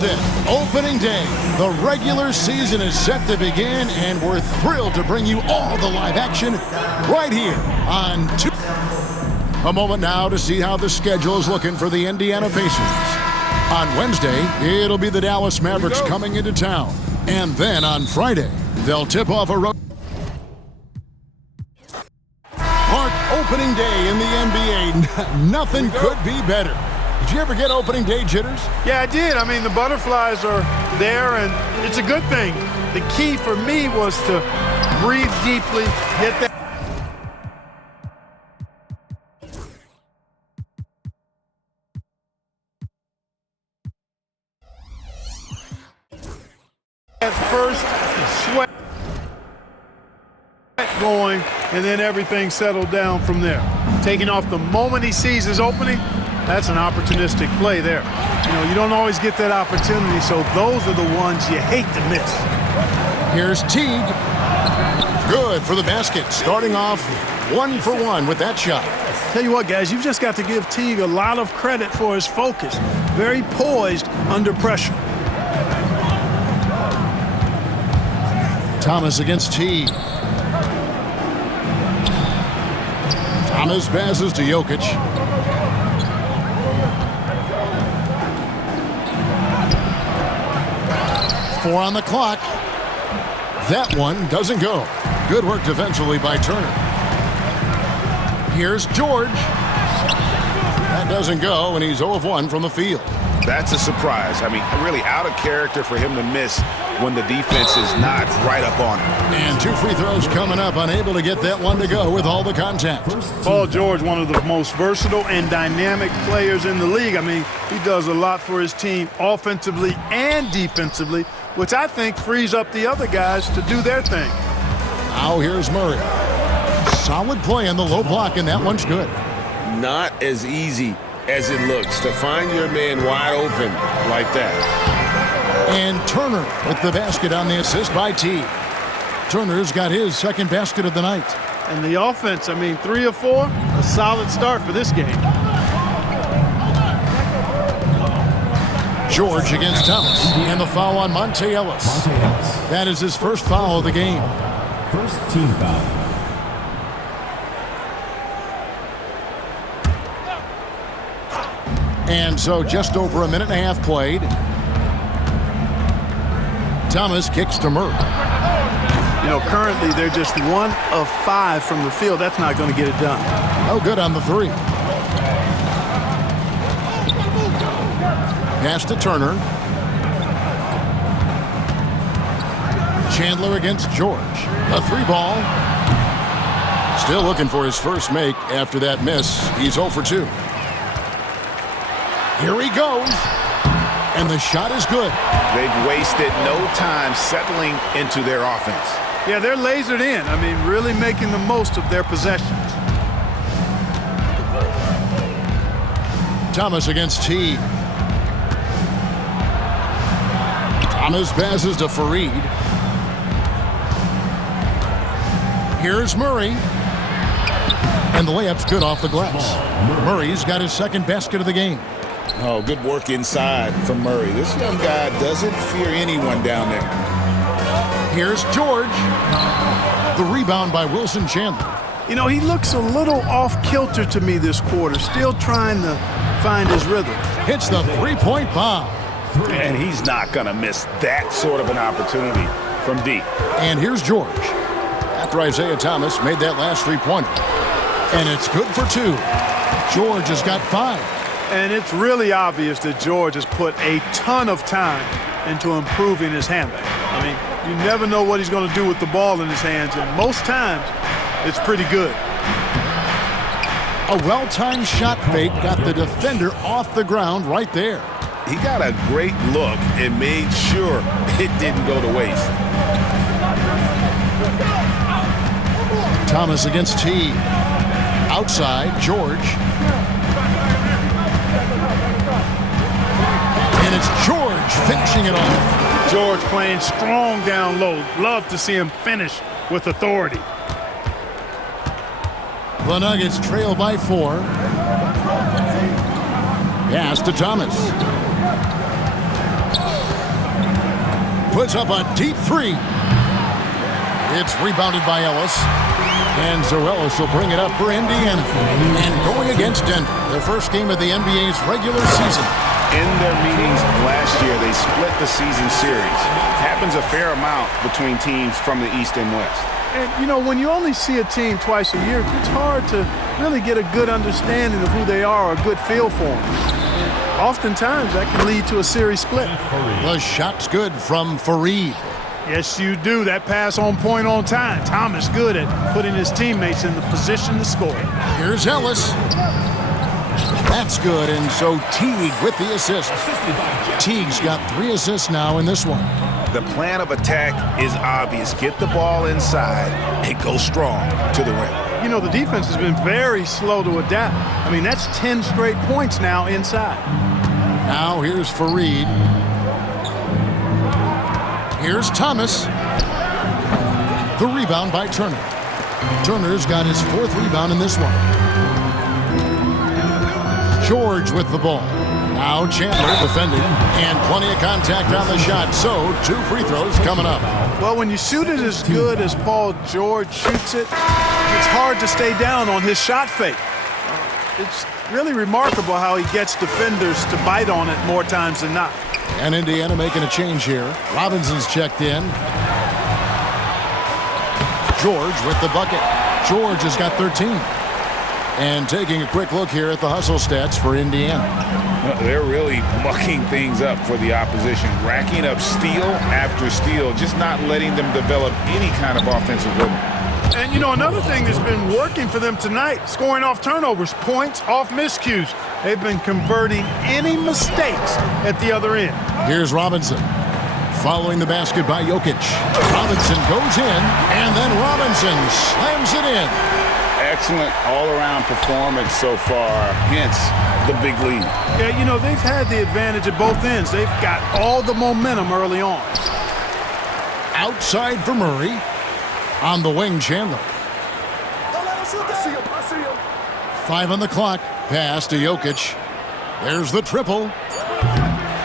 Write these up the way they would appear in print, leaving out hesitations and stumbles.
Opening day. The regular season is set to begin, and we're thrilled to bring you all the live action right here on A moment now to see how the schedule is looking for the Indiana Pacers. On Wednesday, it'll be the Dallas Mavericks coming into town. And then on Friday, they'll tip off a road. Mark opening day in the NBA. Nothing could be better. Did you ever get opening day jitters? Yeah, I did. I mean, the butterflies are there, and it's a good thing. The key for me was to breathe deeply, get that. First sweat going, and then everything settled down from there. Taking off the moment he sees his opening, that's an opportunistic play there. You know, you don't always get that opportunity, so those are the ones you hate to miss. Here's Teague. Good for the basket, starting off 1 for 1 with that shot. Tell you what, guys, you've just got to give Teague a lot of credit for his focus. Very poised under pressure. Thomas against Teague. Thomas passes to Jokic. Four on the clock. That one doesn't go. Good work defensively by Turner. Here's George. That doesn't go, and he's 0 of 1 from the field. That's a surprise. I mean, really out of character for him to miss when the defense is not right up on him. And 2 free throws coming up, unable to get that one to go with all the contact. Paul George, one of the most versatile and dynamic players in the league. I mean, he does a lot for his team offensively and defensively, which I think frees up the other guys to do their thing. Now here's Murray. Solid play on the low block, and that one's good. Not as easy as it looks to find your man wide open like that. And Turner with the basket on the assist by T. Turner's got his second basket of the night. And the offense, I mean, 3 of 4, a solid start for this game. George against Thomas. And the foul on Monte Ellis. That is his first foul of the game. First team foul. And so just over a minute and a half played. Thomas kicks to Murray. You know, currently they're just 1 of 5 from the field. That's not going to get it done. No good on the 3. Pass to Turner. Chandler against George. A 3 ball. Still looking for his first make after that miss. He's 0 for 2. Here he goes. And the shot is good. They've wasted no time settling into their offense. Yeah, they're lasered in. I mean, really making the most of their possessions. Thomas against T. Thomas passes to Fareed. Here's Murray. And the layup's good off the glass. Murray's got his second basket of the game. Oh, good work inside from Murray. This young guy doesn't fear anyone down there. Here's George. The rebound by Wilson Chandler. You know, he looks a little off-kilter to me this quarter, still trying to find his rhythm. Hits the three-point bomb. And he's not going to miss that sort of an opportunity from deep. And here's George. After Isaiah Thomas made that last three-pointer. And it's good for 2. George has got 5. And it's really obvious that George has put a ton of time into improving his handling. I mean, you never know what he's going to do with the ball in his hands, and most times it's pretty good. A well-timed shot fake got the defender off the ground right there. He got a great look and made sure it didn't go to waste. Thomas against T. Outside, George. And it's George finishing it off. George playing strong down low. Love to see him finish with authority. The Nuggets trail by 4. Pass to Thomas. puts up a deep three. It's rebounded by Ellis. And Ellis will bring it up for Indiana. And going against Denver, their first game of the NBA's regular season. In their meetings last year, they split the season series. Happens a fair amount between teams from the East and West. And, you know, when you only see a team twice a year, it's hard to really get a good understanding of who they are or a good feel for them. And oftentimes, that can lead to a series split. The shot's good from Fareed. Yes, you do. That pass on point on time. Thomas good at putting his teammates in the position to score. Here's Ellis. That's good, and so Teague with the assist. Teague's got 3 assists now in this one. The plan of attack is obvious. Get the ball inside and go strong to the rim. You know, the defense has been very slow to adapt. I mean, that's 10 straight points now inside. Now here's Fareed. Here's Thomas. The rebound by Turner. Turner's got his 4th rebound in this one. George with the ball. Now Chandler defending, and plenty of contact on the shot, so 2 free throws coming up. Well, when you shoot it as good as Paul George shoots it, it's hard to stay down on his shot fake. It's really remarkable how he gets defenders to bite on it more times than not. And Indiana making a change here. Robinson's checked in. George with the bucket. George has got 13. And taking a quick look here at the hustle stats for Indiana. They're really mucking things up for the opposition, racking up steal after steal, just not letting them develop any kind of offensive rhythm. And, you know, another thing that's been working for them tonight, scoring off turnovers, points off miscues. They've been converting any mistakes at the other end. Here's Robinson. Following the basket by Jokic. Robinson goes in, and then Robinson slams it in. Excellent all-around performance so far, hence the big lead. Yeah, you know, they've had the advantage at both ends. They've got all the momentum early on. Outside for Murray. On the wing, Chandler. 5 on the clock. Pass to Jokic. There's the triple.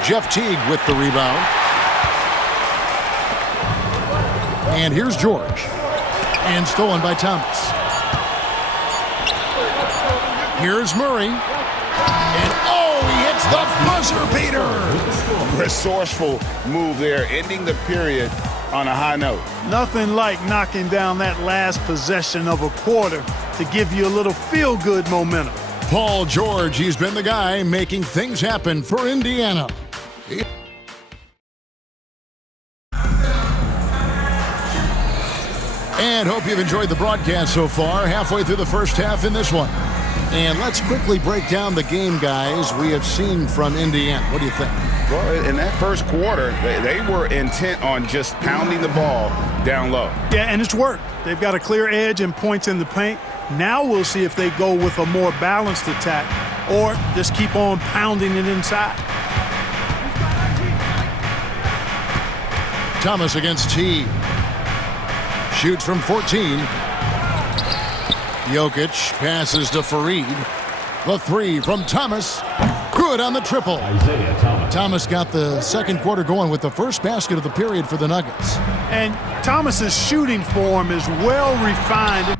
Jeff Teague with the rebound. And here's George. And stolen by Thomas. Here's Murray. And he hits the buzzer beater. Resourceful move there, ending the period on a high note. Nothing like knocking down that last possession of a quarter to give you a little feel-good momentum. Paul George, he's been the guy making things happen for Indiana. And hope you've enjoyed the broadcast so far. Halfway through the first half in this one. And let's quickly break down the game, guys, we have seen from Indiana. What do you think? Well, in that first quarter, they were intent on just pounding the ball down low. Yeah, and it's worked. They've got a clear edge and points in the paint. Now we'll see if they go with a more balanced attack or just keep on pounding it inside. Thomas against T. Shoots from 14. Jokic passes to Fareed. The 3 from Thomas. Good on the triple. Thomas got the second quarter going with the first basket of the period for the Nuggets. And Thomas's shooting form is well refined.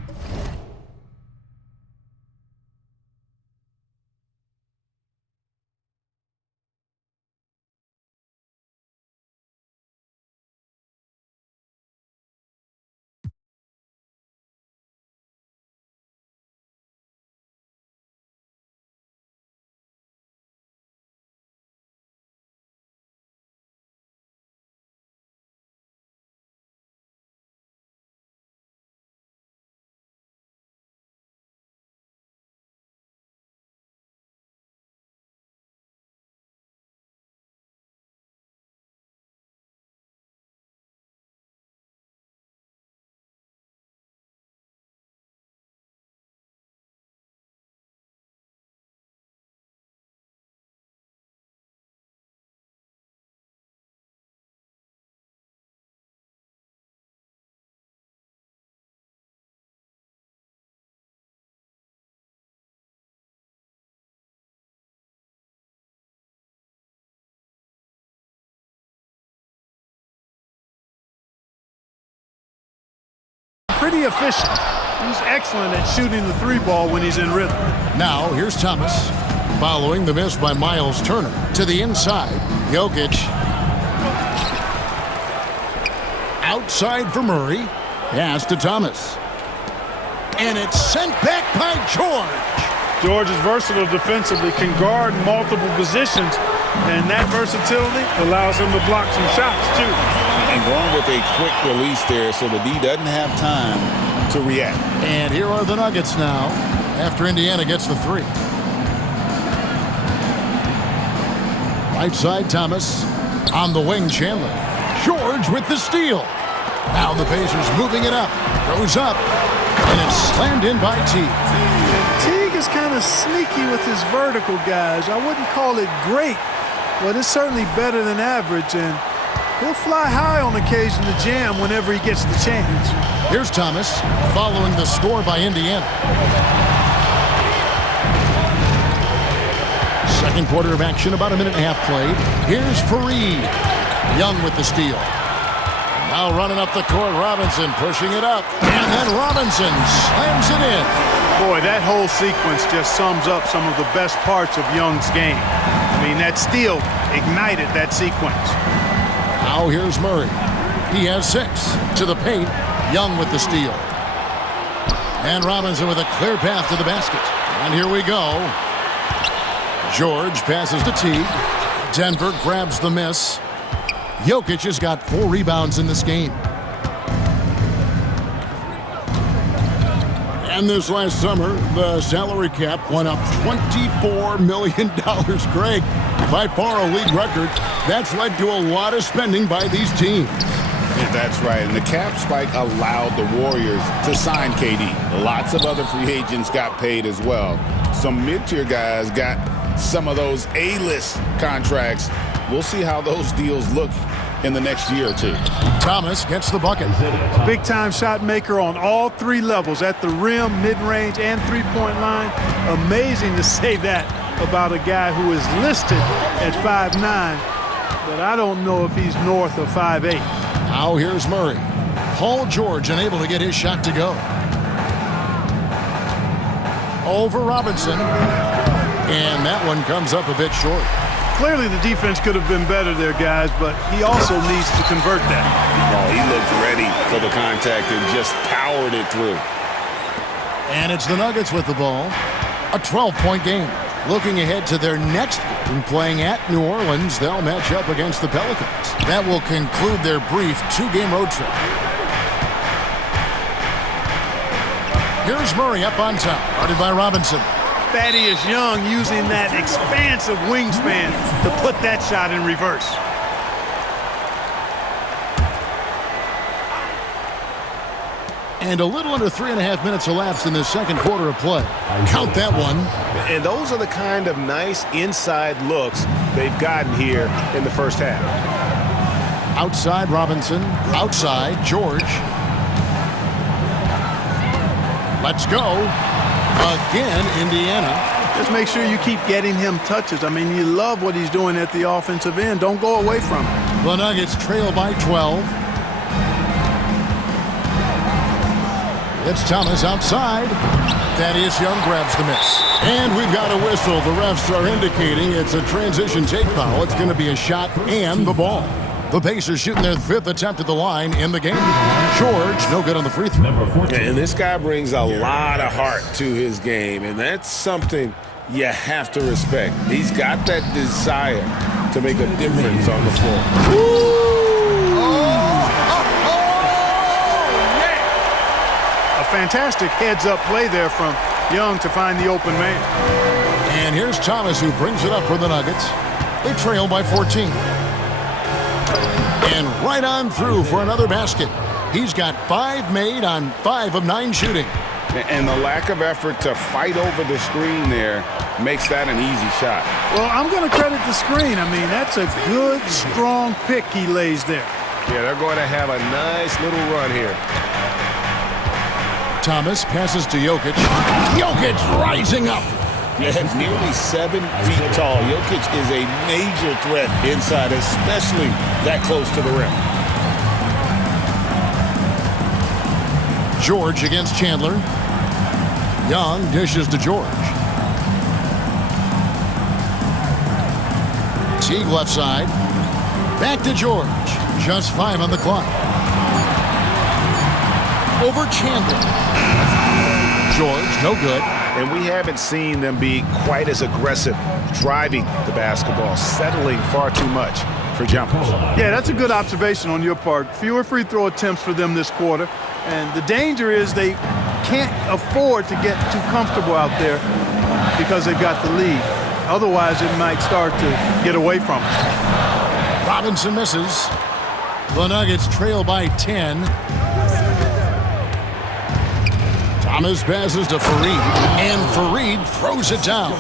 pretty efficient. He's excellent at shooting the three ball when he's in rhythm. Now, here's Thomas. Following the miss by Miles Turner. To the inside, Jokic. Outside for Murray. Pass to Thomas. And it's sent back by George. George is versatile defensively, can guard multiple positions, and that versatility allows him to block some shots, too. And going with a quick release there so the D doesn't have time to react. And here are the Nuggets now after Indiana gets the three. Right side, Thomas. On the wing, Chandler. George with the steal. Now the Pacers moving it up. Goes up. And it's slammed in by Teague. Teague is kind of sneaky with his vertical, guys. I wouldn't call it great, but it's certainly better than average, and he'll fly high on occasion to jam whenever he gets the chance. Here's Thomas following the score by Indiana. Second quarter of action, about a minute and a half played. Here's Fareed. Young with the steal. Now running up the court, Robinson pushing it up. And then Robinson slams it in. Boy, that whole sequence just sums up some of the best parts of Young's game. I mean, that steal ignited that sequence. Now here's Murray. He has 6. To the paint, Young with the steal. And Robinson with a clear path to the basket. And here we go. George passes to Teague. Denver grabs the miss. Jokic has got 4 rebounds in this game. And this last summer, the salary cap went up $24 million, Greg. By far a league record. That's led to a lot of spending by these teams. Yeah, that's right. And the cap spike allowed the Warriors to sign KD. Lots of other free agents got paid as well. Some mid-tier guys got some of those A-list contracts. We'll see how those deals look in the next year or two. Thomas gets the bucket. Big-time shot maker on all 3 levels, at the rim, mid-range, and three-point line. Amazing to say that about a guy who is listed at 5'9", but I don't know if he's north of 5'8". Now here's Murray. Paul George unable to get his shot to go. Over Robinson. And that one comes up a bit short. Clearly the defense could have been better there, guys, but he also needs to convert that. Oh, he looked ready for the contact and just powered it through. And it's the Nuggets with the ball. A 12-point game. Looking ahead to their next game, playing at New Orleans, they'll match up against the Pelicans. That will conclude their brief 2-game road trip. Here's Murray up on top, guarded by Robinson. Thaddeus Young using that expansive wingspan to put that shot in reverse. And a little under 3.5 minutes elapsed in the second quarter of play. Count that one. And those are the kind of nice inside looks they've gotten here in the first half. Outside Robinson, outside George. Let's go. Again, Indiana. Just make sure you keep getting him touches. I mean, you love what he's doing at the offensive end. Don't go away from him. The Nuggets trail by 12. It's Thomas outside. Thaddeus Young grabs the miss. And we've got a whistle. The refs are indicating it's a transition take foul. It's going to be a shot and the ball. The Pacers shooting their 5th attempt at the line in the game. George, no good on the free throw. And this guy brings a lot of heart to his game, and that's something you have to respect. He's got that desire to make a difference on the floor. A fantastic heads-up play there from Young to find the open man. And here's Thomas, who brings it up for the Nuggets. They trail by 14. And right on through for another basket. He's got 5 made on 5 of 9 shooting. And the lack of effort to fight over the screen there makes that an easy shot. Well, I'm going to credit the screen. I mean, that's a good, strong pick he lays there. Yeah, they're going to have a nice little run here. Thomas passes to Jokic. Jokic rising up. Yeah, nearly 7 feet tall. Jokic is a major threat inside, especially that close to the rim. George against Chandler. Young dishes to George. Teague left side. Back to George. Just 5 on the clock. Over Chandler. George, no good. And we haven't seen them be quite as aggressive driving the basketball, settling far too much for jumpers. Yeah, that's a good observation on your part. Fewer free throw attempts for them this quarter. And the danger is they can't afford to get too comfortable out there because they've got the lead. Otherwise, it might start to get away from them. Robinson misses. The Nuggets trail by 10. Thomas passes to Fareed, and Fareed throws it down.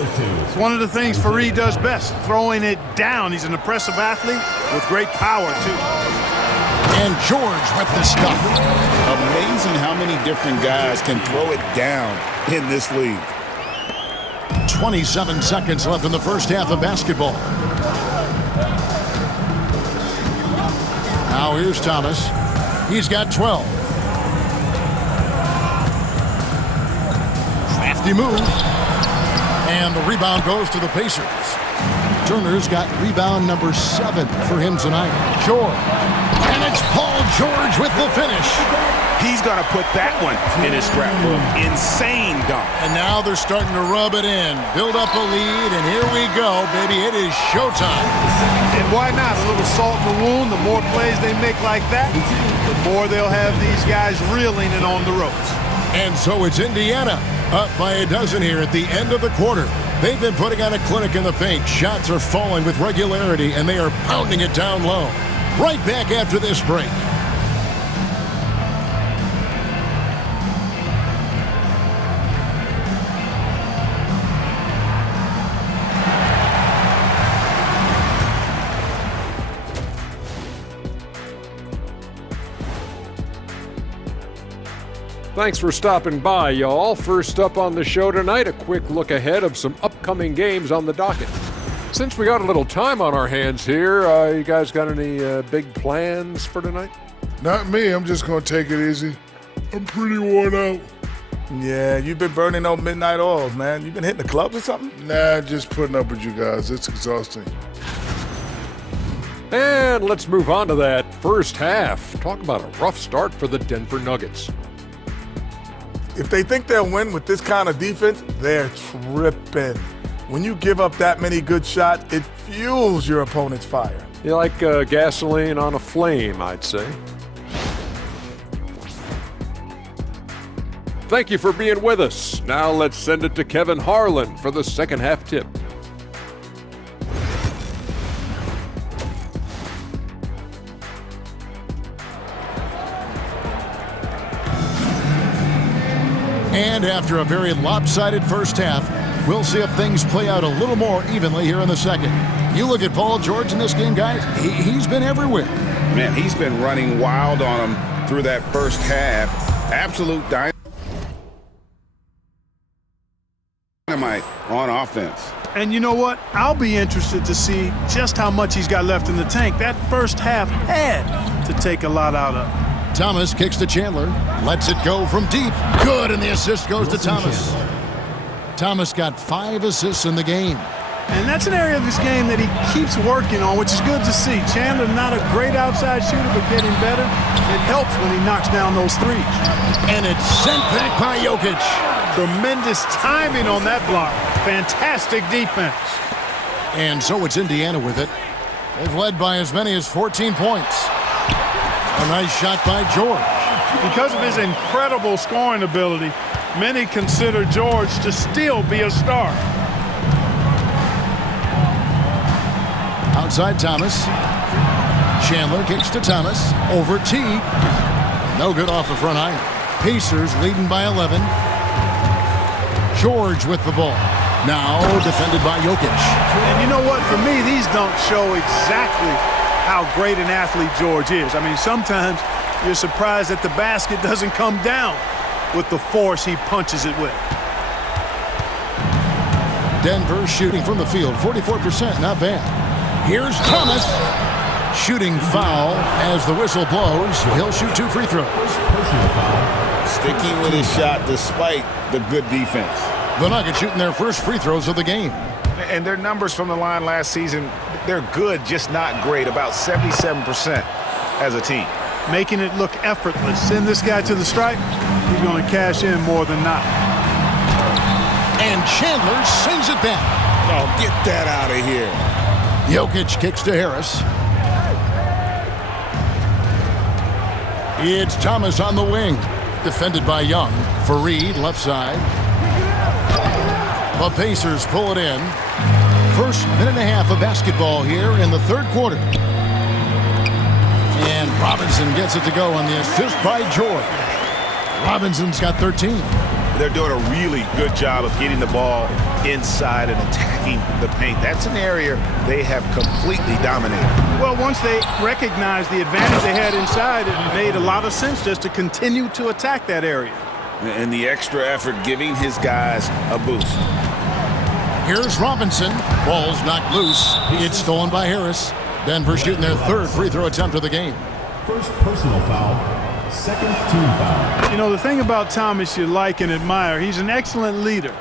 It's one of the things Fareed does best, throwing it down. He's an impressive athlete with great power, too. And George with the stuff. Amazing how many different guys can throw it down in this league. 27 seconds left in the first half of basketball. Now here's Thomas. He's got 12. Crafty move. And the rebound goes to the Pacers. Turner's got rebound number 7 for him tonight. George. And it's Paul George with the finish. He's going to put that one in his scrapbook. Insane dunk. And now they're starting to rub it in. Build up a lead, and here we go, baby. It is showtime. And why not? A little salt in the wound. The more plays they make like that, the more they'll have these guys reeling and on the ropes. And so it's Indiana up by a dozen here at the end of the quarter. They've been putting on a clinic in the paint. Shots are falling with regularity, and they are pounding it down low. Right back after this break. Thanks for stopping by, y'all. First up on the show tonight, a quick look ahead of some upcoming games on the docket. Since we got a little time on our hands here, you guys got any big plans for tonight? Not me. I'm just going to take it easy. I'm pretty worn out. Yeah, you've been burning those midnight oils, man. You been hitting the clubs or something? Nah, just putting up with you guys. It's exhausting. And let's move on to that first half. Talk about a rough start for the Denver Nuggets. If they think they'll win with this kind of defense, they're tripping. When you give up that many good shots, it fuels your opponent's fire. You like gasoline on a flame, I'd say. Thank you for being with us. Now let's send it to Kevin Harlan for the second half tip. And after a very lopsided first half, we'll see if things play out a little more evenly here in the second. You look at Paul George in this game, guys, he's been everywhere. Man, he's been running wild on him through that first half. Absolute dynamite on offense. And you know what? I'll be interested to see just how much he's got left in the tank. That first half had to take a lot out of him. Thomas kicks to Chandler, lets it go from deep. Good, and the assist goes to Thomas. Thomas got 5 assists in the game. And that's an area of his game that he keeps working on, which is good to see. Chandler, not a great outside shooter, but getting better. It helps when he knocks down those threes. And it's sent back by Jokic. Tremendous timing on that block. Fantastic defense. And so it's Indiana with it. They've led by as many as 14 points. A nice shot by George. Because of his incredible scoring ability, many consider George to still be a star. Outside Thomas. Chandler kicks to Thomas. Over Teague. No good off the front iron. Pacers leading by 11. George with the ball. Now defended by Jokic. And you know what? For me, these dunks show exactly how great an athlete George is. I mean, sometimes you're surprised that the basket doesn't come down with the force he punches it with. Denver shooting from the field, 44%, not bad. Here's Thomas. Shooting foul as the whistle blows. He'll shoot 2 free throws. sticking with his shot despite the good defense. The Nuggets shooting their first free throws of the game. And their numbers from the line last season, they're good, just not great, about 77% as a team. Making it look effortless. Send this guy to the stripe, he's going to cash in more than not. And Chandler sends it back. Oh, get that out of here. Jokic kicks to Harris. It's Thomas on the wing. Defended by Young. Fareed, left side. The Pacers pull it in. First minute and a half of basketball here in the third quarter. And Robinson gets it to go on the assist by George. Robinson's got 13. They're doing a really good job of getting the ball inside and attacking the paint. That's an area they have completely dominated. Well, once they recognized the advantage they had inside, it made a lot of sense just to continue to attack that area. And the extra effort giving his guys a boost. Here's Robinson. Ball's knocked loose. It's stolen by Harris. Denver shooting their third free throw attempt of the game. First personal foul, second team foul. You know, the thing about Thomas you like and admire, he's an excellent leader.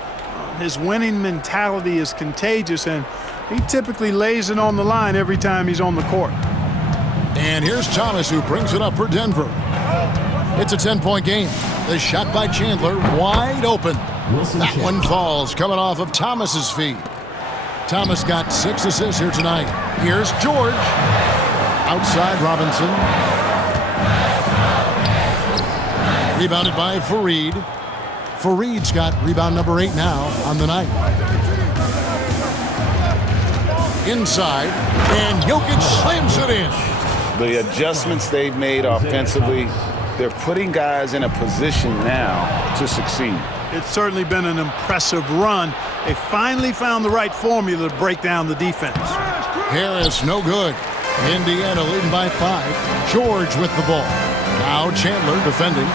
His winning mentality is contagious, and he typically lays it on the line every time he's on the court. And here's Thomas, who brings it up for Denver. It's a 10-point game. The shot by Chandler, wide open. That one falls, coming off of Thomas's feet. Thomas got 6 assists here tonight. Here's George. Outside Robinson. Rebounded by Fareed. Fareed's got rebound number 8 now on the night. Inside, and Jokic slams it in. The adjustments they've made offensively, they're putting guys in a position now to succeed. It's certainly been an impressive run. They finally found the right formula to break down the defense. Harris, no good. Indiana leading by 5. George with the ball. Now Chandler defending.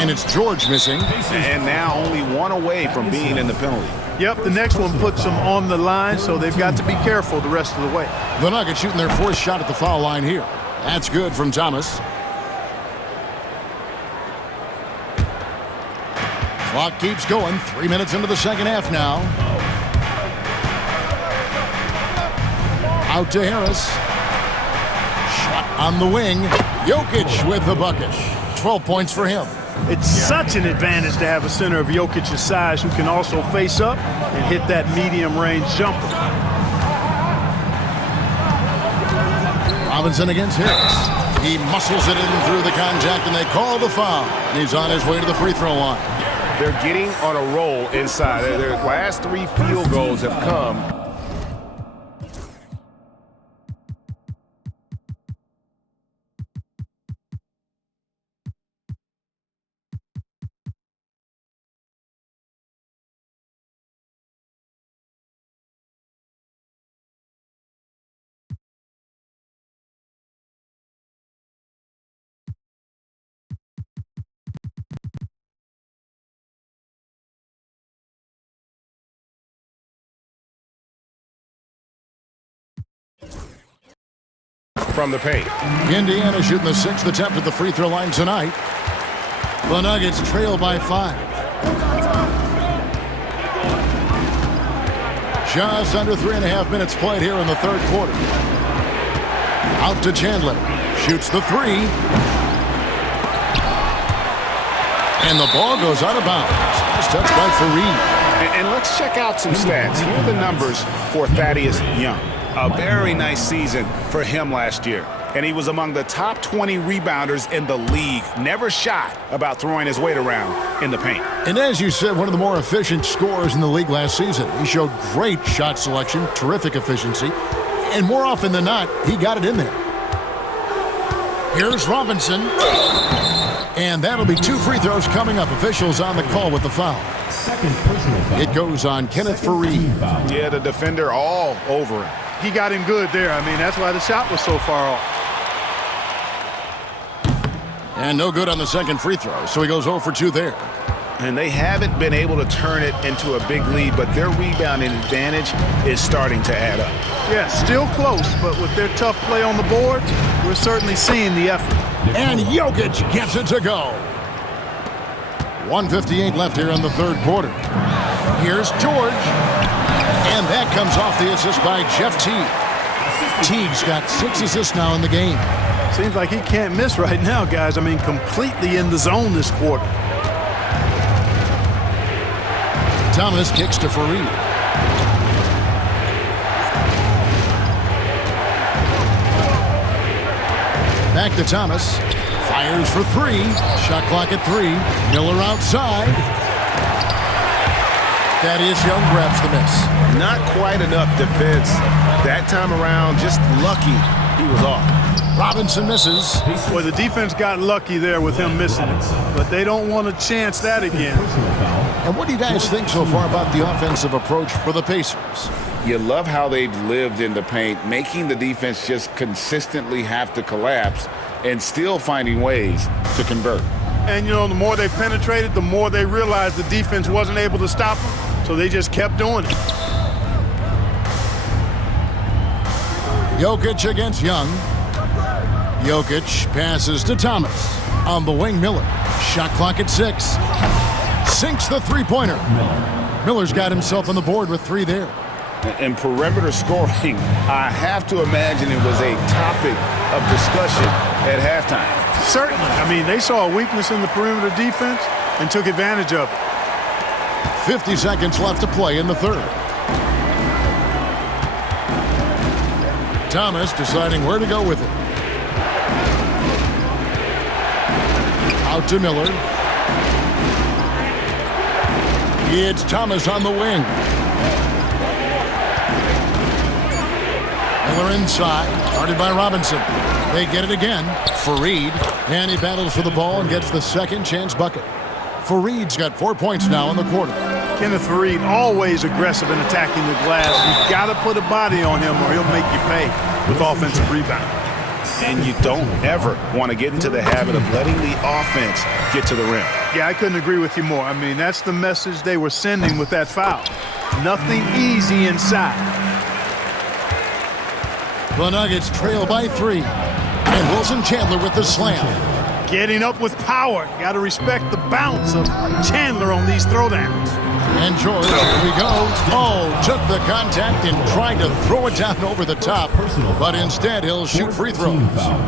And it's George missing. And now only one away from being in the penalty. Yep, the next one puts them on the line, so they've got to be careful the rest of the way. The Nuggets shooting their 4th shot at the foul line here. That's good from Thomas. Clock keeps going. 3 minutes into the second half now. Out to Harris. Shot on the wing. Jokic with the bucket. 12 points for him. It's such an advantage to have a center of Jokic's size who can also face up and hit that medium-range jumper. Robinson against Harris. He muscles it in through the contact, and they call the foul. And he's on his way to the free throw line. They're getting on a roll inside. Their last 3 field goals have come. From the paint. Indiana shooting the 6th attempt at the free throw line tonight. The Nuggets trail by 5. Just under 3.5 minutes played here in the third quarter. Out to Chandler. Shoots the 3. And the ball goes out of bounds. Nice touch by Fareed. And let's check out some stats. Here are the numbers for Thaddeus Young. A very nice season for him last year. And he was among the top 20 rebounders in the league. Never shy about throwing his weight around in the paint. And as you said, one of the more efficient scorers in the league last season. He showed great shot selection, terrific efficiency, and more often than not, he got it in there. Here's Robinson. And that'll be 2 free throws coming up. Officials on the call with the foul. Second personal foul. It goes on Kenneth Fareed. Yeah, the defender all over him. He got him good there. I mean, that's why the shot was so far off. And no good on the second free throw, so he goes 0 for 2 there. And they haven't been able to turn it into a big lead, but their rebounding advantage is starting to add up. Yeah, still close, but with their tough play on the boards, We're certainly seeing the effort. And Jokic gets it to go. 1:58 left here in the third quarter. Here's George. And that comes off the assist by Jeff Teague. Teague's got 6 assists now in the game. Seems like he can't miss right now, guys. I mean, completely in the zone this quarter. Thomas kicks to Fareed. Back to Thomas. Fires for 3. Shot clock at 3. Miller outside. Thaddeus Young grabs the miss. Not quite enough defense that time around. Just lucky he was off. Robinson misses. Well, the defense got lucky there with him missing it, but they don't want to chance that again. And what do you guys think so far about the offensive approach for the Pacers? You love how they've lived in the paint, making the defense just consistently have to collapse and still finding ways to convert. And, you know, the more they penetrated, the more they realized the defense wasn't able to stop them, so they just kept doing it. Jokic against Young. Jokic passes to Thomas. On the wing, Miller. Shot clock at 6. Sinks the three-pointer. Miller's got himself on the board with 3 there. And perimeter scoring, I have to imagine it was a topic of discussion at halftime. Certainly. I mean, they saw a weakness in the perimeter defense and took advantage of it. 50 seconds left to play in the third. Thomas deciding where to go with it. Out to Miller. It's Thomas on the wing. Miller inside, guarded by Robinson. They get it again. Fareed, and he battles for the ball and gets the second chance bucket. Fareed's got 4 points now in the quarter. Kenneth Fareed, always aggressive in attacking the glass. You've got to put a body on him or he'll make you pay with offensive rebound. And you don't ever want to get into the habit of letting the offense get to the rim. Yeah, I couldn't agree with you more. I mean, that's the message they were sending with that foul. Nothing easy inside. The Nuggets trail by 3. And Wilson Chandler with the slam. Getting up with power. Got to respect the bounce of Chandler on these throwdowns. And George, here we go. Oh, took the contact and tried to throw it down over the top. But instead, he'll shoot free throws.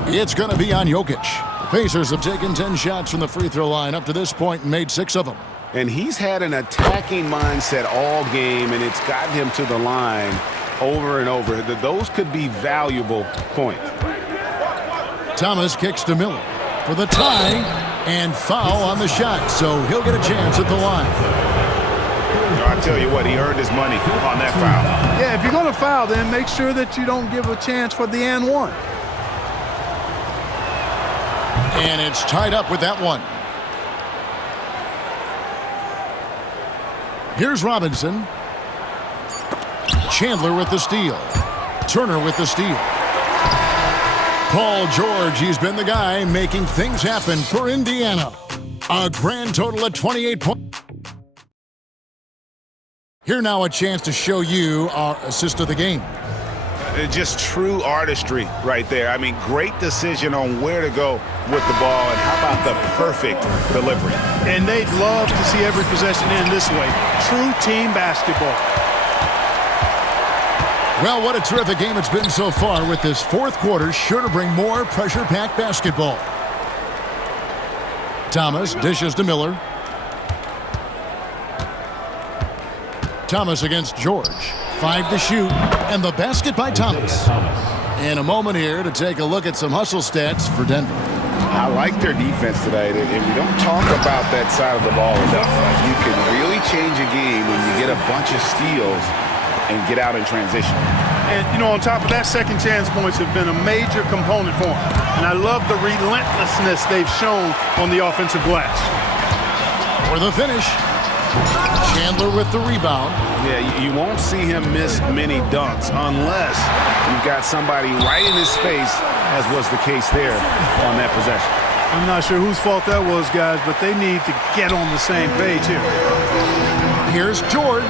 It's going to be on Jokic. The Pacers have taken 10 shots from the free throw line up to this point and made 6 of them. And he's had an attacking mindset all game, and it's gotten him to the line over and over. Those could be valuable points. Thomas kicks to Miller for the tie and foul on the shot, so he'll get a chance at the line. I tell you what, he earned his money on that foul. Yeah, if you're going to foul, then make sure that you don't give a chance for the and one. And it's tied up with that one. Here's Robinson. Chandler with the steal. Turner with the steal. Paul George, he's been the guy making things happen for Indiana. A grand total of 28 points. Here now a chance to show you our assist of the game. Just true artistry right there. I mean, great decision on where to go with the ball, and how about the perfect delivery. And they'd love to see every possession end this way. True team basketball. Well, what a terrific game it's been so far, with this fourth quarter sure to bring more pressure-packed basketball. Thomas dishes to Miller. Thomas against George. 5 to shoot, and the basket by Thomas. In a moment here to take a look at some hustle stats for Denver. I like their defense tonight, and we don't talk about that side of the ball enough. You can really change a game when you get a bunch of steals and get out in transition. And, you know, on top of that, second chance points have been a major component for them. And I love the relentlessness they've shown on the offensive glass. For the finish, Chandler with the rebound. Yeah, you won't see him miss many dunks unless you've got somebody right in his face, as was the case there on that possession. I'm not sure whose fault that was, guys, but they need to get on the same page here. Here's George.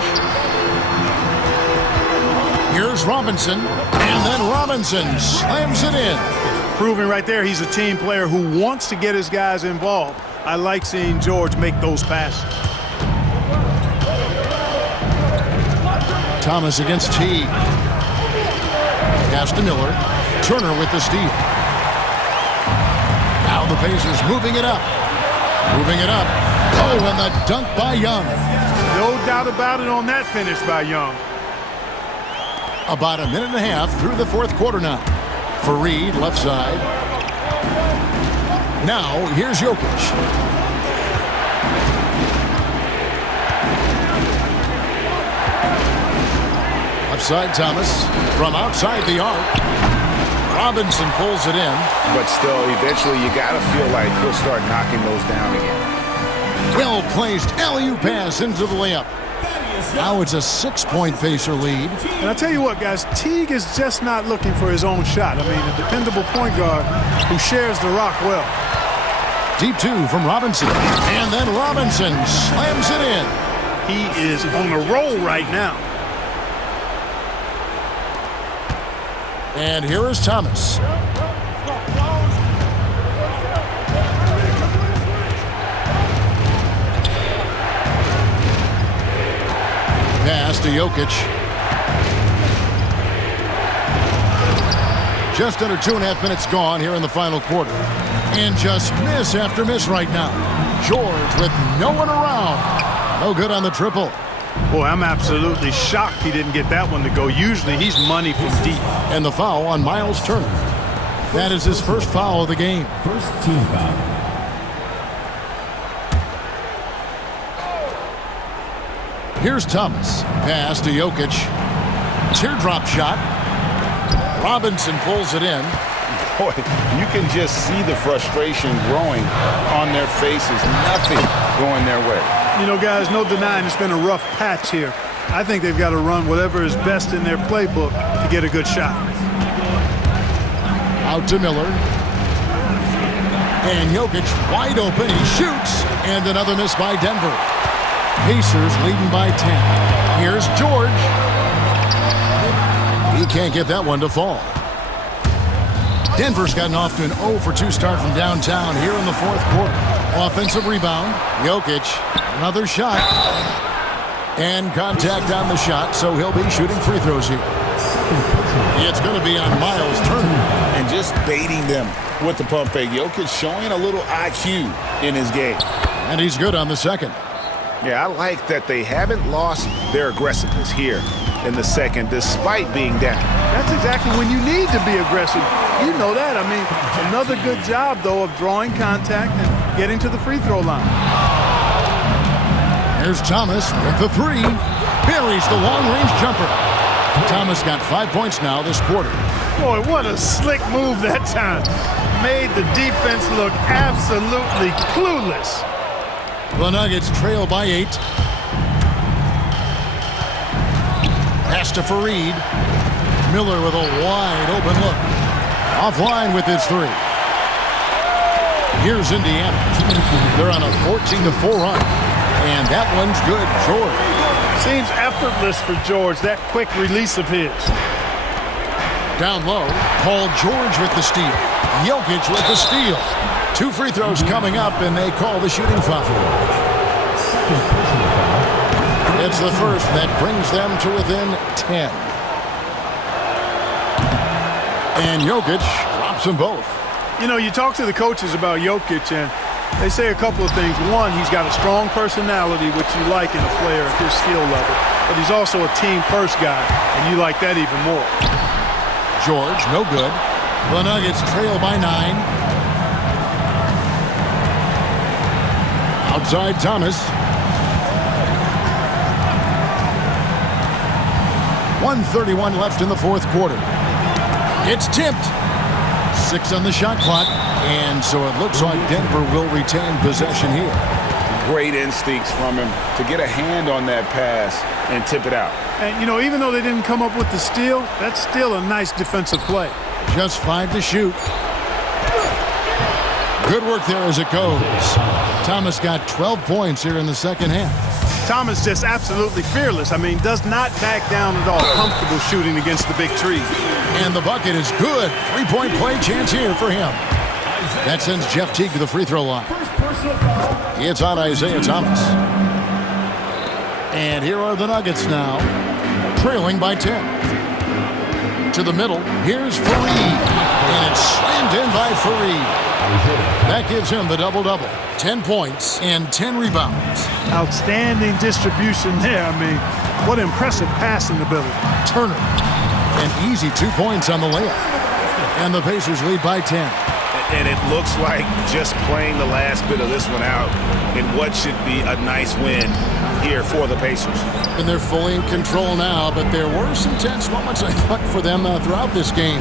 Here's Robinson. And then Robinson slams it in. proving right there he's a team player who wants to get his guys involved. I like seeing George make those passes. Thomas against Teague. Pass to Miller. Turner with the steal. Now the Pacers moving it up. Moving it up. Oh, and the dunk by Young. No doubt about it on that finish by Young. About a minute and a half through the fourth quarter now. Fareed, left side. Now, here's Jokic. Left side, Thomas. From outside the arc. Robinson pulls it in. But still, eventually you got to feel like he'll start knocking those down again. Well-placed alley-oop pass into the layup. Now it's a 6-point Pacer lead. And I tell you what, guys, Teague is just not looking for his own shot. I mean, a dependable point guard who shares the rock well. Deep two from Robinson. And then Robinson slams it in. He is on a roll right now. And here is Thomas. Pass to Jokic. Just under 2.5 minutes gone here in the final quarter. And just miss after miss right now. George with no one around. No good on the triple. Boy, I'm absolutely shocked he didn't get that one to go. Usually he's money from deep. And the foul on Miles Turner. That is his first foul of the game. First team foul. Here's Thomas. Pass to Jokic. Teardrop shot. Robinson pulls it in. Boy, you can just see the frustration growing on their faces. Nothing going their way. You know, guys, no denying it's been a rough patch here. I think they've got to run whatever is best in their playbook to get a good shot. Out to Miller. And Jokic wide open. He shoots. And another miss by Denver. Pacers leading by 10. Here's George. He can't get that one to fall. Denver's gotten off to an 0 for 2 start from downtown here in the fourth quarter. Offensive rebound. Jokic. Another shot. And contact on the shot, so he'll be shooting free throws here. It's going to be on Miles Turner. And just baiting them with the pump fake. Jokic showing a little IQ in his game. And he's good on the second. Yeah, I like that they haven't lost their aggressiveness here in the second, despite being down. That's exactly when you need to be aggressive. You know that. I mean, another good job, though, of drawing contact and getting to the free throw line. Here's Thomas with the three. Buries the long-range jumper. Thomas got 5 points now this quarter. Boy, what a slick move that time. Made the defense look absolutely clueless. The Nuggets trail by 8. Pass to Fareed. Miller with a wide open look. Offline with his three. Here's Indiana. They're on a 14-4 run. And that one's good. George. Seems effortless for George, that quick release of his. Down low, Paul George with the steal. Jokic with the steal. 2 free throws coming up, and they call the shooting foul. It's the first that brings them to within 10. And Jokic drops them both. You know, you talk to the coaches about Jokic, and they say a couple of things. One, he's got a strong personality, which you like in a player at his skill level. But he's also a team-first guy, and you like that even more. George, no good. The Nuggets trail by 9. Outside Thomas. 1:31 left in the fourth quarter. It's tipped. 6 on the shot clock. And so it looks like Denver will retain possession here. Great instincts from him to get a hand on that pass and tip it out. And, you know, even though they didn't come up with the steal, that's still a nice defensive play. Just 5 to shoot. Good work there as it goes. Thomas got 12 points here in the second half. Thomas just absolutely fearless. I mean, does not back down at all. Comfortable shooting against the big tree. And the bucket is good. Three-point play chance here for him. That sends Jeff Teague to the free throw line. It's on Isaiah Thomas. And here are the Nuggets now, trailing by 10. To the middle, here's Fareed. And it's slammed in by Fareed. That gives him the double-double. 10 points and 10 rebounds. Outstanding distribution there. I mean, what impressive passing ability. Turner. An easy 2 points on the layup. And the Pacers lead by 10. And it looks like just playing the last bit of this one out in what should be a nice win here for the Pacers. And they're fully in control now, but there were some tense moments, I thought, for them throughout this game.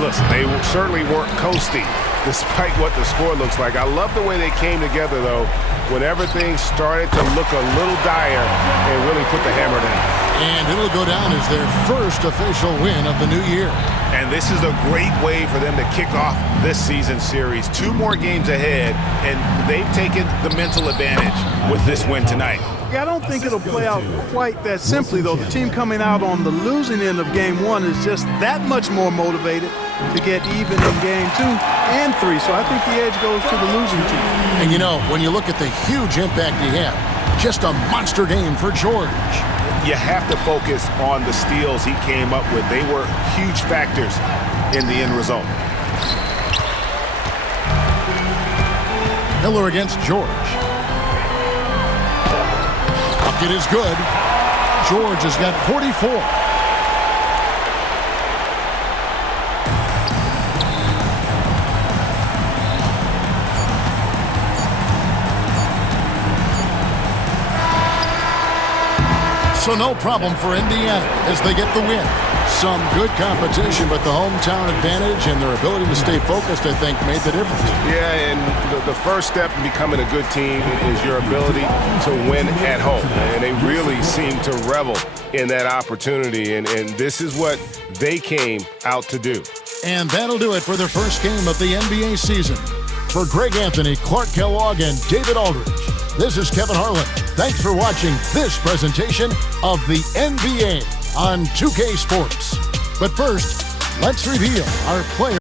Listen, they certainly weren't coasting, despite what the score looks like. I love the way they came together, though, when everything started to look a little dire and really put the hammer down. And it'll go down as their first official win of the new year. And this is a great way for them to kick off this season series. 2 more games ahead, and they've taken the mental advantage with this win tonight. Yeah, I don't think it'll play out quite that simply, though. The team coming out on the losing end of game 1 is just that much more motivated to get even in game 2 and 3. So I think the edge goes to the losing team. And, you know, when you look at the huge impact he had, just a monster game for George. You have to focus on the steals he came up with. They were huge factors in the end result. Miller against George. Bucket is good. George has got 44. So no problem for Indiana as they get the win. Some good competition, but the hometown advantage and their ability to stay focused, I think, made the difference. Yeah, and the first step in becoming a good team is your ability to win at home. And they really seem to revel in that opportunity, and this is what they came out to do. And that'll do it for the first game of the NBA season. For Greg Anthony, Clark Kellogg, and David Aldridge, this is Kevin Harlan. Thanks for watching this presentation of the NBA on 2K Sports. But first, let's reveal our player